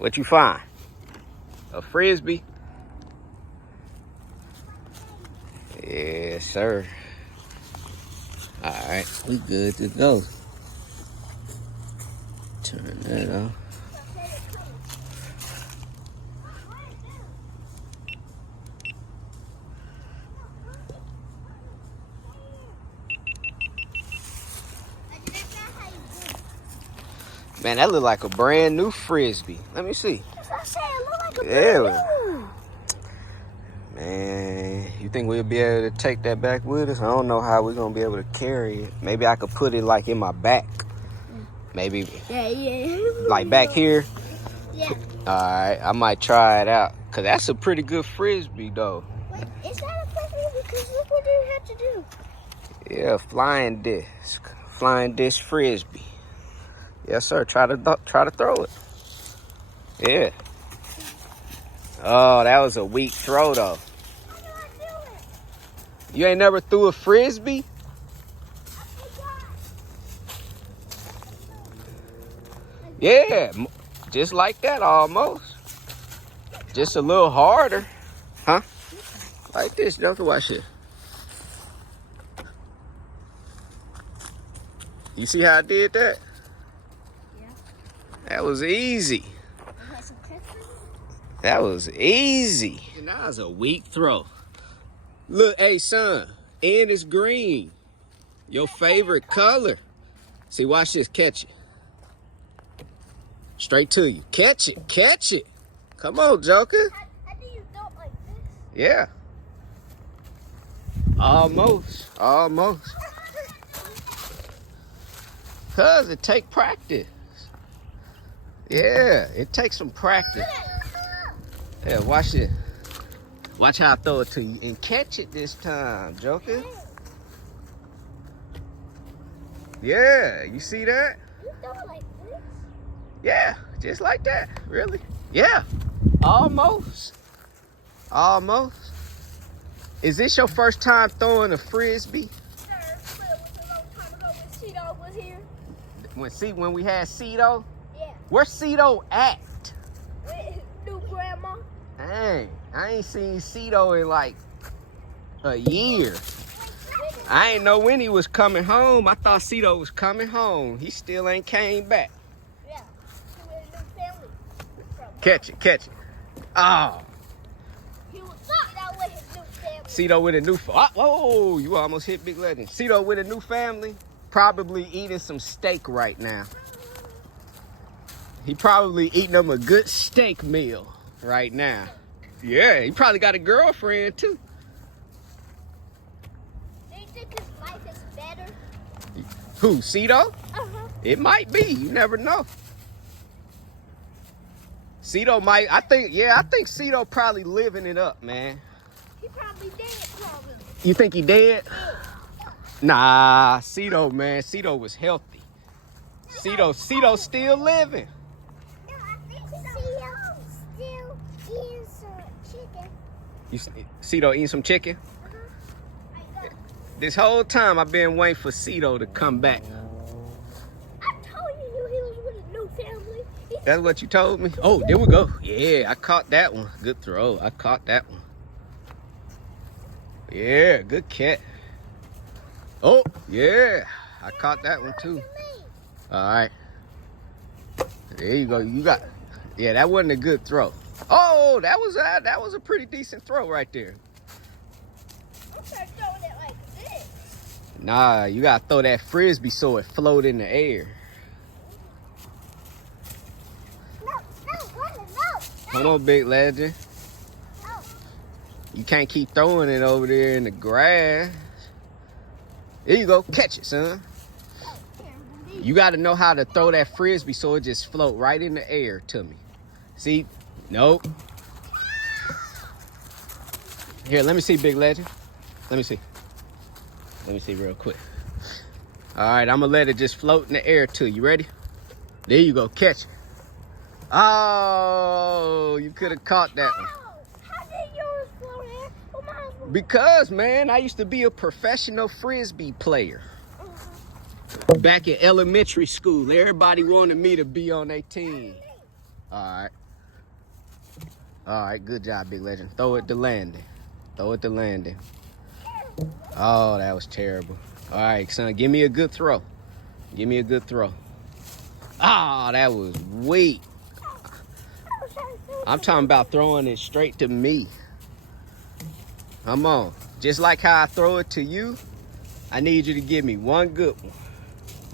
What you find? A Frisbee? Yes, sir. All right, we good to go. Turn that off. Man, that look like a brand new Frisbee. Let me see. That's what I said. It look like a brand new. Man, you think we'll be able to take that back with us? I don't know how we're gonna be able to carry it. Maybe I could put it like in my back. Maybe. Yeah. Like back here. Yeah. All right, I might try it out. Cause that's a pretty good Frisbee though. Wait, is that a Frisbee? Because look what you have to do. Yeah, flying disc Frisbee. Yes, sir. Try to throw it. Yeah. Oh, that was a weak throw though. How do I do it? You ain't never threw a Frisbee? I forgot. Yeah, just like that almost. Just a little harder. Huh? Like this, don't watch it. You see how I did that? Yeah. That was easy. Some That was easy. And that was a weak throw. Look, hey son, and it's green. Your favorite color. See, watch this, catch it. Straight to you. Catch it. Come on, Joker. How do you throw it like this? Yeah. Almost. Cause it take practice. Yeah, it takes some practice. Yeah, watch it. Watch how I throw it to you and catch it this time, Joker. Yeah, you see that? You throw it like this? Yeah, just like that. Really? Yeah. Almost. Is this your first time throwing a Frisbee? Sir, but it was a long time ago when C-Dog was here. When we had Cito? Yeah. Where's Cito at? With new grandma. Dang, I ain't seen Cito in like a year. I ain't know when he was coming home. I thought Cito was coming home. He still ain't came back. Yeah. He with a new family. Catch it. Oh, He was C-Dog with his new family. Cito with a new whoa, you almost hit Big Legend. Cito with a new family, probably eating some steak right now. He probably eating them a good steak meal right now. Yeah, he probably got a girlfriend too. Do you think his life is better? Who, Cito? Uh-huh. It might be. You never know. Cito might. I think Cito probably living it up, man. He probably dead, probably. You think he dead? Nah, Cito, man. Cito was healthy. Cito still living. No, I think Cito still eating some chicken. Cito eating some chicken? Uh-huh. This whole time I've been waiting for Cito to come back. I told you he was with a new family. That's what you told me? Oh, there we go. Yeah, I caught that one. Good throw. I caught that one. Yeah, good catch. Oh, yeah. I caught that one too. All right. There you go. You got. Yeah, that wasn't a good throw. Oh, that was a pretty decent throw right there. I'm trying to throw it like this. Nah, you gotta throw that Frisbee so it float in the air. No. Come on, Big Legend. Oh. You can't keep throwing it over there in the grass. There you go. Catch it, son. You got to know how to throw that Frisbee so it just float right in the air to me. See? Nope. Here, let me see, Big Legend. Let me see real quick. All right, I'm going to let it just float in the air to you. Ready? There you go. Catch it. Oh, you could have caught that one. How did yours float in? Well, mine was... Because, man, I used to be a professional Frisbee player. Back in elementary school, everybody wanted me to be on their team. All right. All right, good job, big legend. Throw it to landing. Throw it to landing. Oh, that was terrible. All right, son, give me a good throw. Give me a good throw. Ah, that was weak. I'm talking about throwing it straight to me. Come on. Just like how I throw it to you, I need you to give me one good one.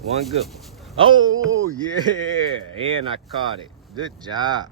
One good one. Oh, yeah. And I caught it. Good job.